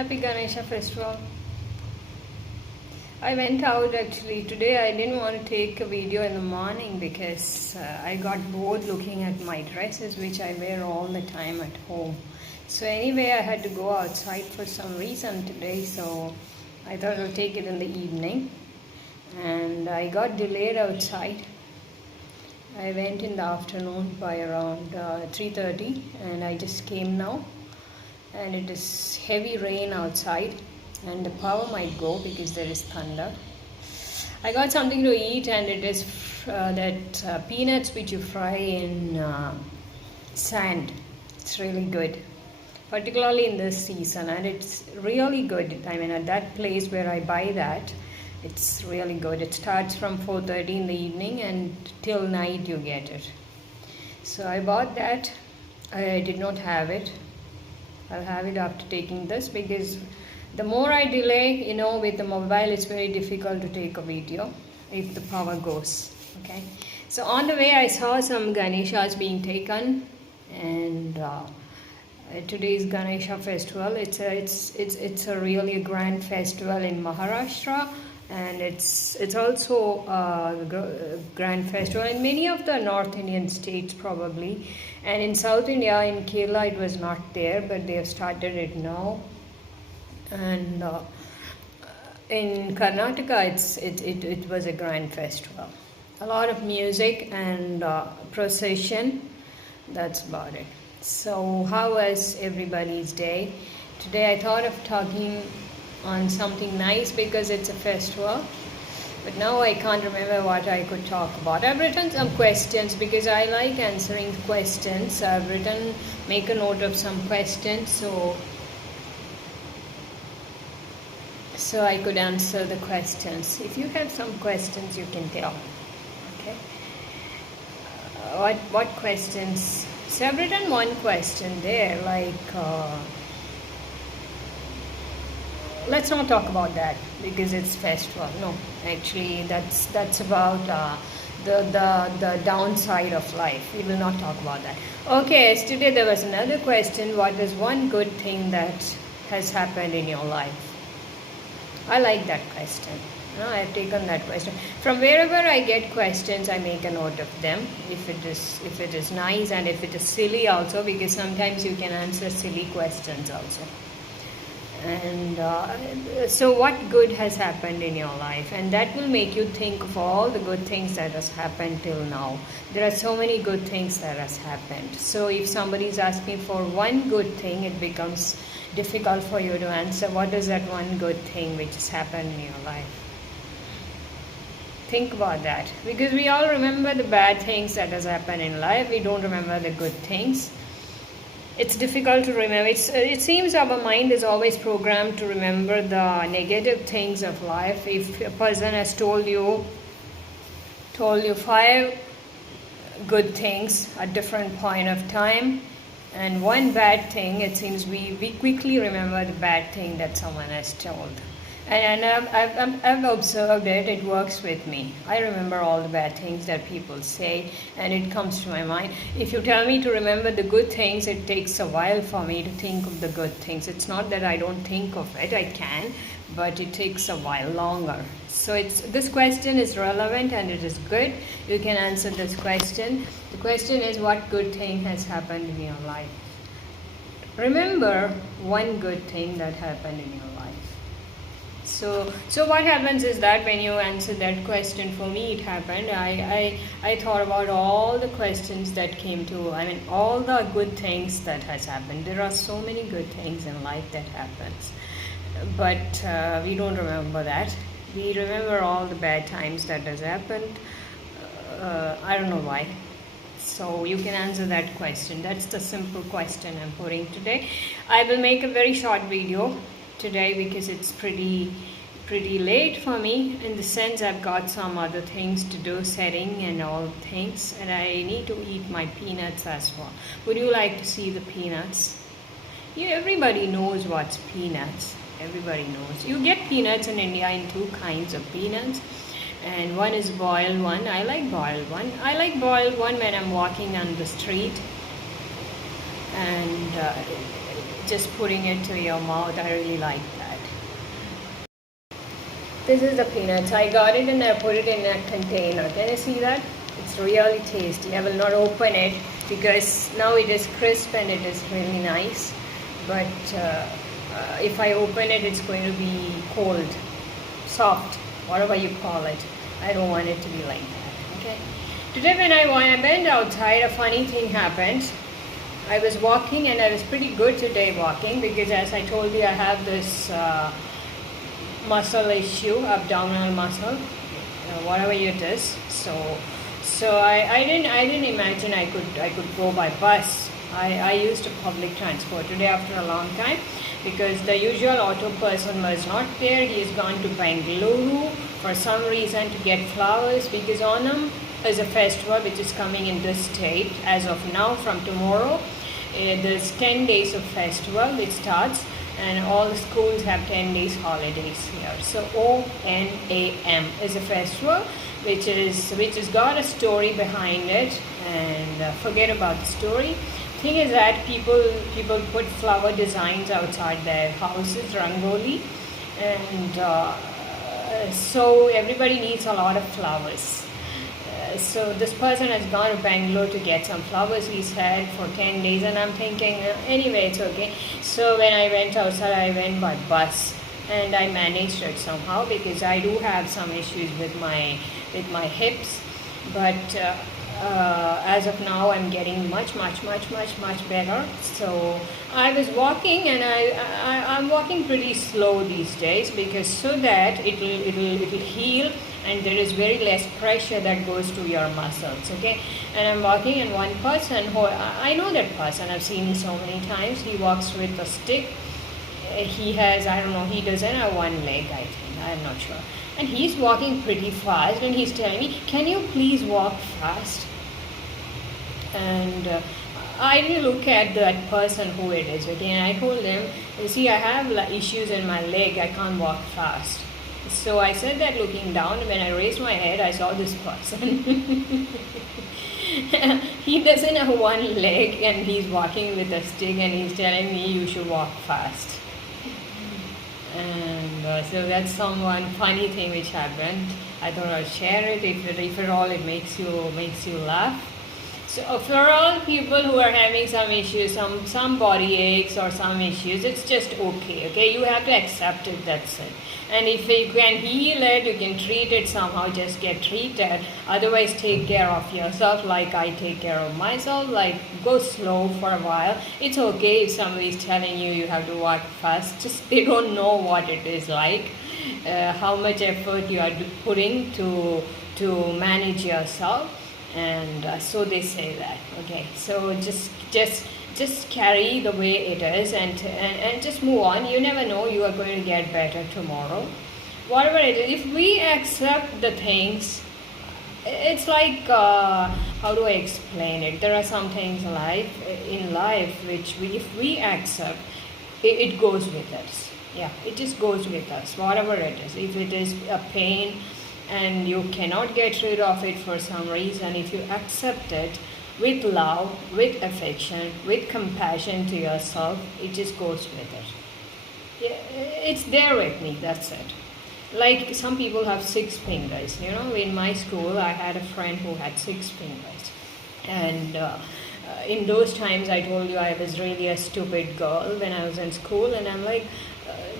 Happy Ganesha festival. I went out actually today. I didn't want to take a video in the morning because I got bored looking at my dresses which I wear all the time at home. So anyway, I had to go outside for some reason today, so I thought I'll take it in the evening. And I got delayed outside. I went in the afternoon by around 3:30 and I just came now. And it is heavy rain outside and the power might go because there is thunder. I got something to eat, and it is peanuts which you fry in sand. It's really good, particularly in this season, and it's really good. I mean, at that place where I buy that, it's really good. It starts from 4:30 in the evening and till night you get it. So I bought that. I did not have it. I'll have it after taking this, because the more I delay, with the mobile, it's very difficult to take a video if the power goes. Okay. So on the way, I saw some Ganeshas being taken, and today's Ganesha festival. It's a really grand festival in Maharashtra, and it's also a grand festival in many of the North Indian states probably. And in South India, in Kerala, it was not there, but they have started it now. And in Karnataka, it was a grand festival. A lot of music and procession. That's about it. So how was everybody's day? Today I thought of talking on something nice because it's a festival. But now I can't remember what I could talk about. I've written some questions because I like answering questions. I've written, make a note of some questions so I could answer the questions. If you have some questions, you can tell. Okay. What questions? So I've written one question there, like. Let's not talk about that because it's festival. No, actually, that's about the downside of life. We will not talk about that. Okay, yesterday there was another question. What is one good thing that has happened in your life? I like that question. I have taken that question. From wherever I get questions, I make a note of them. If it is nice, and if it is silly also, because sometimes you can answer silly questions also. And so what good has happened in your life? And that will make you think of all the good things that has happened till now. There are so many good things that has happened. So if somebody is asking for one good thing, it becomes difficult for you to answer. What is that one good thing which has happened in your life? Think about that, because we all remember the bad things that has happened in life. We don't remember the good things. It's difficult to remember. It seems our mind is always programmed to remember the negative things of life. If a person has told you 5 good things at different point of time and one bad thing, it seems we quickly remember the bad thing that someone has told. And I've observed it. It works with me. I remember all the bad things that people say, and it comes to my mind. If you tell me to remember the good things, it takes a while for me to think of the good things. It's not that I don't think of it. I can, but it takes a while longer. So this question is relevant and it is good. You can answer this question. The question is, what good thing has happened in your life? Remember one good thing that happened in your life. So what happens is that when you answer that question, for me it happened, I thought about all the questions that came to, all the good things that has happened. There are so many good things in life that happens, but we don't remember that. We remember all the bad times that has happened. I don't know why. So you can answer that question. That's the simple question I'm putting today. I will make a very short video today because it's pretty late for me, in the sense I've got some other things to do, setting and all things, and I need to eat my peanuts as well. Would you like to see the peanuts? Everybody knows what's peanuts. Everybody knows. You get peanuts in India in 2 kinds of peanuts, and one is boiled one. I like boiled one. I like boiled one when I'm walking on the street, and just putting it to your mouth. I really like that. This is the peanuts. I got it and I put it in a container. Can you see that? It's really tasty. I will not open it because now it is crisp and it is really nice. But if I open it, it's going to be cold, soft, whatever you call it. I don't want it to be like that. Okay. Today when I went outside, a funny thing happened. I was walking and I was pretty good today walking because, as I told you, I have this muscle issue, abdominal muscle, whatever it is. So I didn't imagine I could go by bus. I used public transport today after a long time because the usual auto person was not there. He has gone to Bengaluru for some reason to get flowers because Onam is a festival which is coming in this state as of now. From tomorrow, there's 10 days of festival which starts, and all the schools have 10 days holidays here. So ONAM is a festival which has got a story behind it, and forget about the story. Thing is that people put flower designs outside their houses, rangoli, and so everybody needs a lot of flowers. So this person has gone to Bangalore to get some flowers, he said, for 10 days, and I'm thinking, anyway, it's okay. So when I went outside, I went by bus, and I managed it somehow because I do have some issues with my hips, but as of now, I'm getting much better. So I was walking, and I'm walking pretty slow these days because so that it'll heal, and there is very less pressure that goes to your muscles. Okay, and I'm walking, and one person who I know that person, I've seen him so many times. He walks with a stick. He has, I don't know, he doesn't have one leg, I think, I'm not sure. And he's walking pretty fast, and he's telling me, can you please walk fast? And I didn't look at that person who it is, okay, and I told him, you see, I have issues in my leg, I can't walk fast. So I said that looking down, and when I raised my head, I saw this person. He doesn't have one leg, and he's walking with a stick, and he's telling me you should walk fast. And so that's one funny thing which happened. I thought I'll share it if at all it makes you laugh. So for all people who are having some issues, some body aches or some issues, it's just okay, you have to accept it, that's it. And if you can heal it, you can treat it somehow, just get treated. Otherwise, take care of yourself like I take care of myself, like go slow for a while. It's okay if somebody is telling you have to walk fast, just they don't know what it is like, how much effort you are putting to manage yourself. And so they say that, okay, so just carry the way it is and just move on. You never know, you are going to get better tomorrow, whatever it is. If we accept the things, it's like how do I explain it, there are some things in life which if we accept, it goes with us. Yeah, it just goes with us, whatever it is. If it is a pain and you cannot get rid of it for some reason, if you accept it with love, with affection, with compassion to yourself, it just goes with it. Yeah, it's there with me, that's it. Like some people have 6 fingers. In my school, I had a friend who had 6 fingers. And in those times, I told you I was really a stupid girl when I was in school, and I'm like,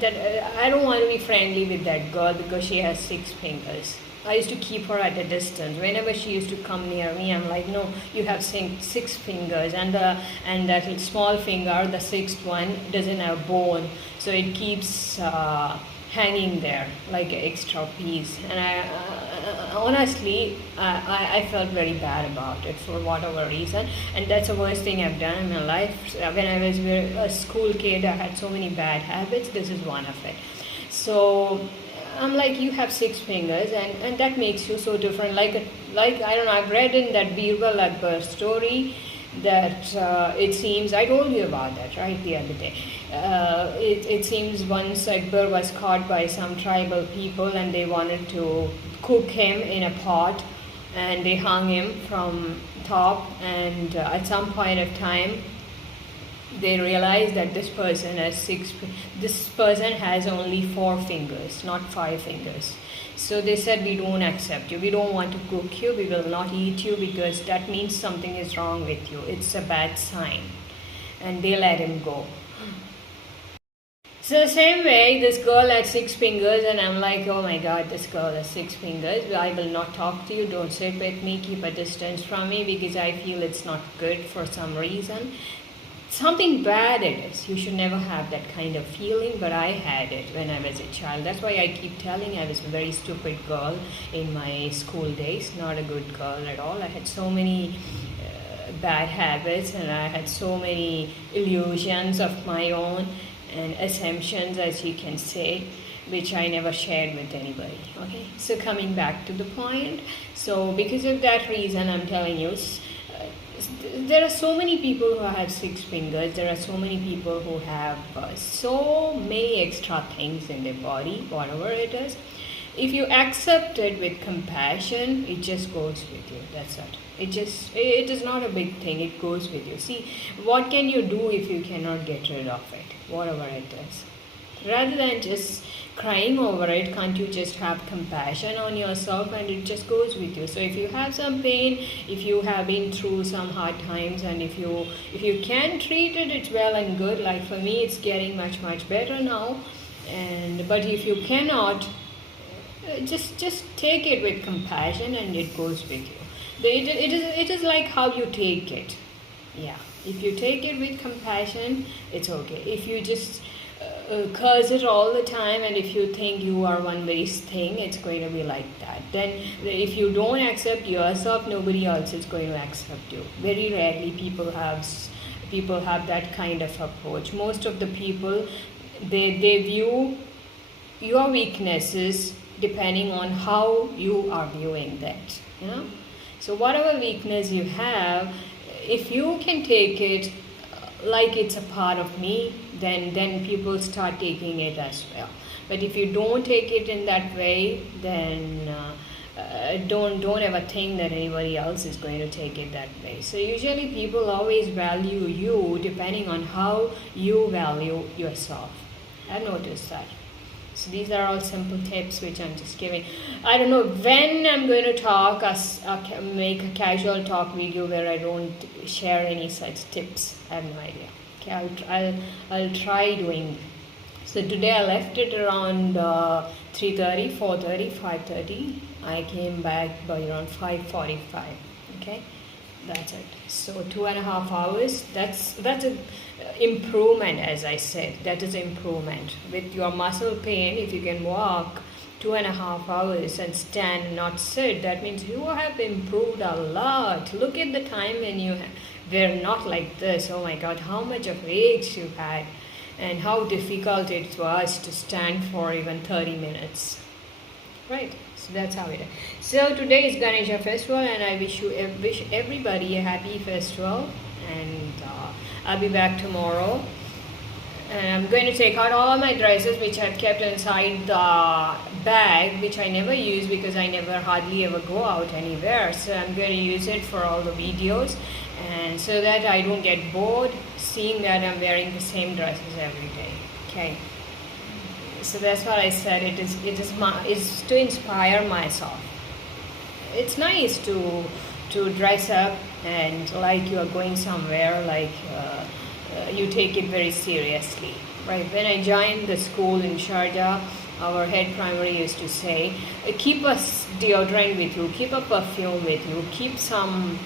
I don't want to be friendly with that girl because she has 6 fingers. I used to keep her at a distance. Whenever she used to come near me, I'm like, no, you have 6 fingers, and that small finger, the 6th one, doesn't have bone, so it keeps hanging there like an extra piece. And I honestly, I felt very bad about it for whatever reason, and that's the worst thing I've done in my life. When I was a school kid, I had so many bad habits. This is one of it. So I'm like, you have 6 fingers, and that makes you so different. Like I don't know, I've read in that Birbal Akbar story that it seems, I told you about that, right, the other day. It seems once Akbar was caught by some tribal people, and they wanted to cook him in a pot, and they hung him from top, and at some point of time, they realized that this person has only 4 fingers, not 5 fingers. So they said, we don't accept you, we don't want to cook you, we will not eat you, because that means something is wrong with you, it's a bad sign. And they let him go. So same way, this girl had 6 fingers, and I'm like, oh my god, this girl has 6 fingers. I will not talk to you, don't sit with me, keep a distance from me, because I feel it's not good for some reason. Something bad it is. You should never have that kind of feeling, but I had it when I was a child. That's why I keep telling I was a very stupid girl in my school days, not a good girl at all. I had so many bad habits, and I had so many illusions of my own and assumptions, as you can say, which I never shared with anybody. Okay, so coming back to the point, so because of that reason, I'm telling you, there are so many people who have 6 fingers. There are so many people who have so many extra things in their body, whatever it is. If you accept it with compassion, it just goes with you. That's it. It is not a big thing. It goes with you. See, what can you do if you cannot get rid of it, whatever it is? Rather than just crying over it, can't you just have compassion on yourself, and it just goes with you? So if you have some pain, if you have been through some hard times, and if you can treat it, it's well and good. Like for me, it's getting much better now. But if you cannot, just take it with compassion, and it goes with you. It is like how you take it. Yeah, if you take it with compassion, it's okay. If you just curse it all the time, and if you think you are one very thing, it's going to be like that. Then if you don't accept yourself, nobody else is going to accept you. Very rarely people have that kind of approach. Most of the people, they view your weaknesses depending on how you are viewing that, so whatever weakness you have, if you can take it like it's a part of me, then people start taking it as well. But if you don't take it in that way, then don't ever think that anybody else is going to take it that way. So usually people always value you depending on how you value yourself. I've noticed that. So these are all simple tips which I'm just giving. I don't know when I'm going to talk, make a casual talk video where I don't share any such tips. I have no idea. Okay, I'll try doing it. So today I left it around 3:30, 4:30, 5:30. I came back by around 5:45. Okay, that's it. So 2.5 hours. That's a improvement, as I said. That is improvement. With your muscle pain, if you can walk 2.5 hours and stand and not sit, that means you have improved a lot. Look at the time when you were not like this. Oh my God, how much of aches you had, and how difficult it was to stand for even 30 minutes. Right? So that's how it is. So today is Ganesha festival, and I wish everybody a happy festival. And I'll be back tomorrow. And I'm going to take out all my dresses which I've kept inside the bag, which I never use because I never hardly ever go out anywhere. So I'm going to use it for all the videos, and so that I don't get bored seeing that I'm wearing the same dresses every day. Okay. So that's what I said. It is to inspire myself. It's nice to dress up and like you are going somewhere, like you take it very seriously, right? When I joined the school in Sharjah, our head primary used to say, keep a deodorant with you, keep a perfume with you, keep some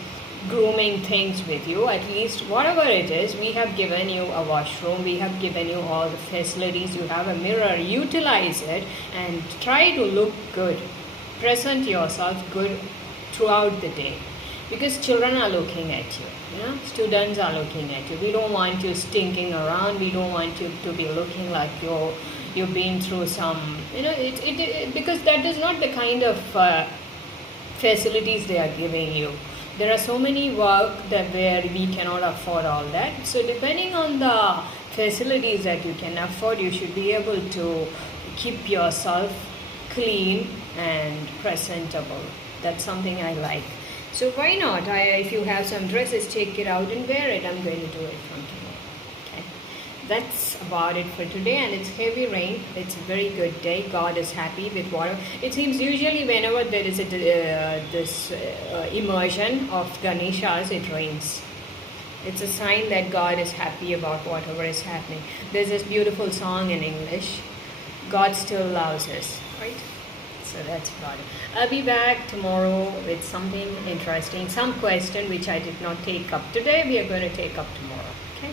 grooming things with you, at least whatever it is. We have given you a washroom, we have given you all the facilities, you have a mirror, utilize it and try to look good, present yourself good throughout the day, because children are looking at you, students are looking at you. We don't want you stinking around, we don't want you to be looking like you've been through some, because that is not the kind of facilities they are giving you. There are so many work where we cannot afford all that. So depending on the facilities that you can afford, you should be able to keep yourself clean and presentable. That's something I like. So why not? If you have some dresses, take it out and wear it. I'm going to do it from tomorrow. that's about it for today. And it's heavy rain. It's a very good day. God is happy with water. It seems usually whenever there is this immersion of Ganeshas, it rains. It's a sign that God is happy about whatever is happening. There's this beautiful song in English, God still loves us, right? So that's about it. I'll be back tomorrow with something interesting, some question which I did not take up today. We are going to take up tomorrow. Okay?